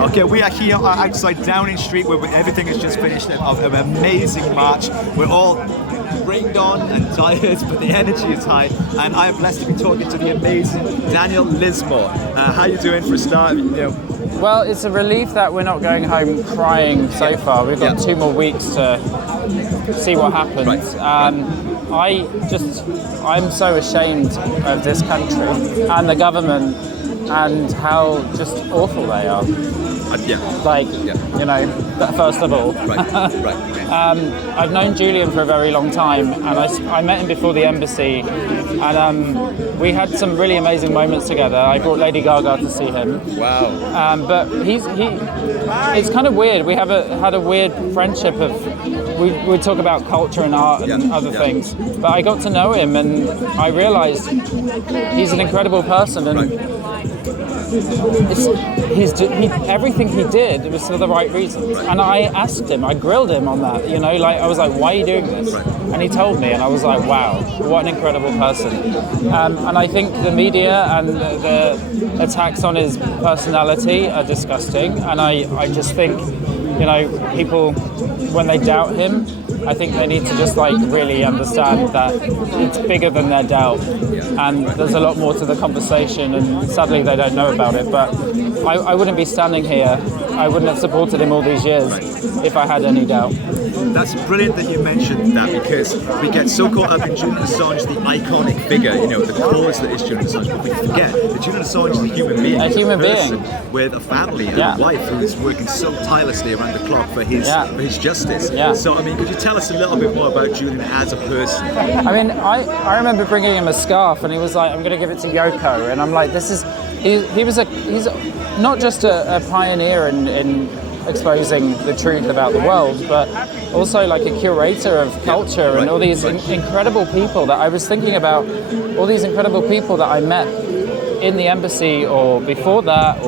Okay, we are here outside Downing Street where everything has just finished of an amazing march. We're all rained on and tired, but the energy is high, and I am blessed to be talking to the amazing Daniel Lismore. How are you doing for a start? Well, it's a relief that we're not going home crying so far. We've got 2 more weeks to see what happens. Right. I'm so ashamed of this country and the government and how just awful they are. First of all. I've known Julian for a very long time, and I met him before the embassy, and we had some really amazing moments together. I brought Lady Gaga to see him. Wow. But it's kind of weird. We had a weird friendship of, we talk about culture and art and other things, but I got to know him and I realized he's an incredible person, and everything he did was for the right reasons. And I asked him, I grilled him on that, I was like, why are you doing this? And he told me, and I was like, wow, what an incredible person. And I think the media and the attacks on his personality are disgusting. And I just think, people, when they doubt him, I think they need to just really understand that it's bigger than their doubt, and there's a lot more to the conversation, and sadly they don't know about it. But I wouldn't be standing here, I wouldn't have supported him all these years if I had any doubt. That's brilliant that you mentioned that, because we get so caught up in Julian Assange, the iconic figure, the cause that is Julian Assange, but we forget that Julian Assange is a human being. A human being. With a family and a wife who is working so tirelessly around the clock for his justice. Yeah. So, could you tell us a little bit more about Julian as a person? I remember bringing him a scarf, and he was like, I'm going to give it to Yoko. And I'm like, he's not just a pioneer in exposing the truth about the world, but also like a curator of culture and all these incredible people that I was thinking about, all these incredible people that I met in the embassy or before that,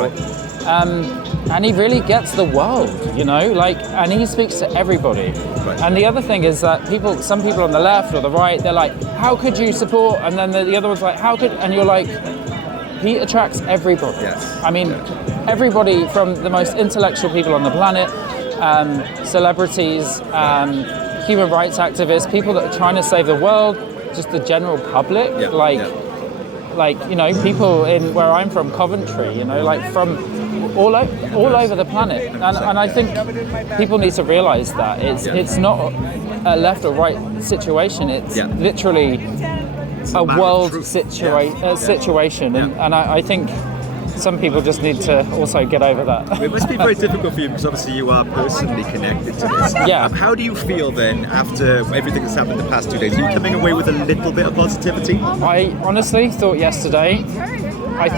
and he really gets the world, and he speaks to everybody. Right. And the other thing is that some people on the left or the right, they're like, how could you support? And then the other one's like, how could? And you're like, he attracts everybody. Yes. Everybody from the most intellectual people on the planet, celebrities, human rights activists, people that are trying to save the world, just the general public, people in where I'm from, Coventry, from all over the planet. And I think people need to realise that it's not a left or right situation. It's literally a world situation, and I think some people just need to also get over that. It must be very difficult for you, because obviously you are personally connected to this. Yeah. How do you feel then after everything that's happened the past 2 days? Are you coming away with a little bit of positivity? I honestly thought yesterday, I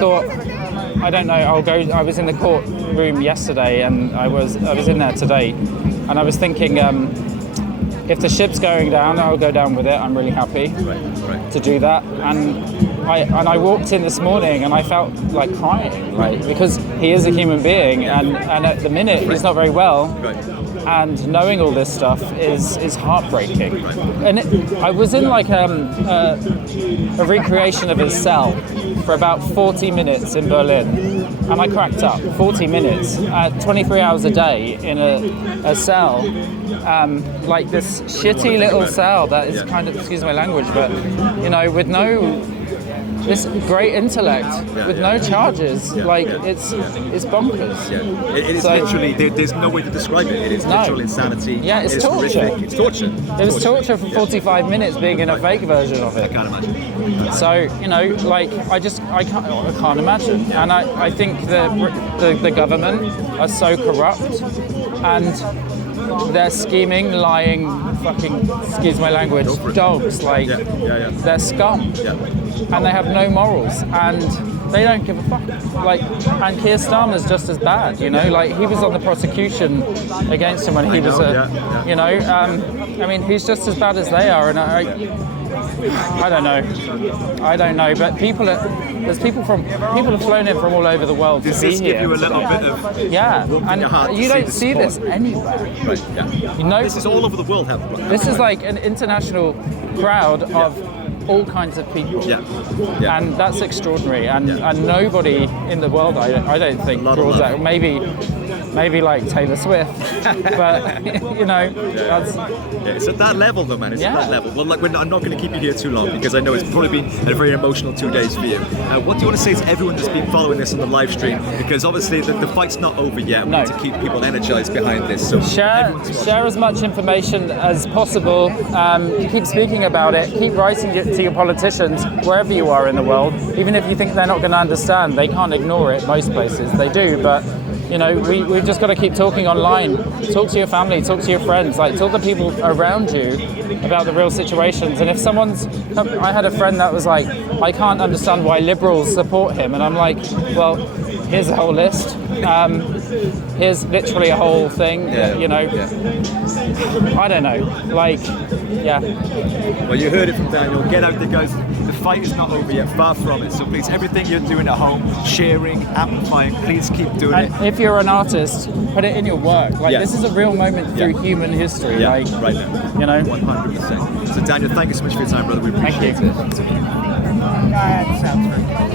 don't know, I was in the courtroom yesterday, and I was in there today, and I was thinking, if the ship's going down, I'll go down with it. I'm really happy to do that. And I walked in this morning and I felt like crying, because he is a human being, and at the minute he's not very well. And knowing all this stuff is heartbreaking. And I was in a recreation of his cell for about 40 minutes in Berlin, and I cracked up. 40 minutes, 23 hours a day in a cell, like this shitty little cell that is kind of, excuse my language, but with this great intellect with no charges, it's bonkers. Yeah. It is literally, there's no way to describe it. It is literal insanity. Yeah, it's torture. Horrific. It's torture. It was torture for 45 minutes being in a fake version of it. I can't imagine. So, I can't imagine. And I think the government are so corrupt, and they're scheming, lying, fucking, excuse my language, dogs, they're scum. And they have no morals, and they don't give a fuck. And Keir Starmer's just as bad, he was on the prosecution against him when he was he's just as bad as they are, and I don't know, but people have flown in from all over the world to be here. Does this give you a little bit of and you don't see this anywhere. This is all over the world. This is like an international crowd of all kinds of people, and that's extraordinary. And nobody in the world, I don't think, draws that. Maybe maybe like Taylor Swift, but you know, that's, Yeah, it's at that level though, man. It's at that level. Well, like, I'm not going to keep you here too long because I know it's probably been a very emotional 2 days for you. What do you want to say to everyone that's been following this on the live stream? Because obviously the fight's not over yet. We need to keep people energized behind this. So share as much information as possible. Keep speaking about it. Keep writing it to your politicians wherever you are in the world. Even if you think they're not going to understand, they can't ignore it. Most places they do, but you know, we've just got to keep talking online. Talk to your family, talk to your friends, like talk to people around you about the real situations. And if I had a friend that was like, I can't understand why liberals support him, and I'm like, well, here's a whole list. Here's literally a whole thing. You know, I don't know. Like, yeah. Well, you heard it from Daniel. Get out there, guys. The fight is not over yet. Far from it. So please, everything you're doing at home, sharing, amplifying, please keep doing it. If you're an artist, put it in your work. Like this is a real moment through human history. Yeah, like, right now. You know, 100%. So Daniel, thank you so much for your time, brother. We appreciate it. Thank you.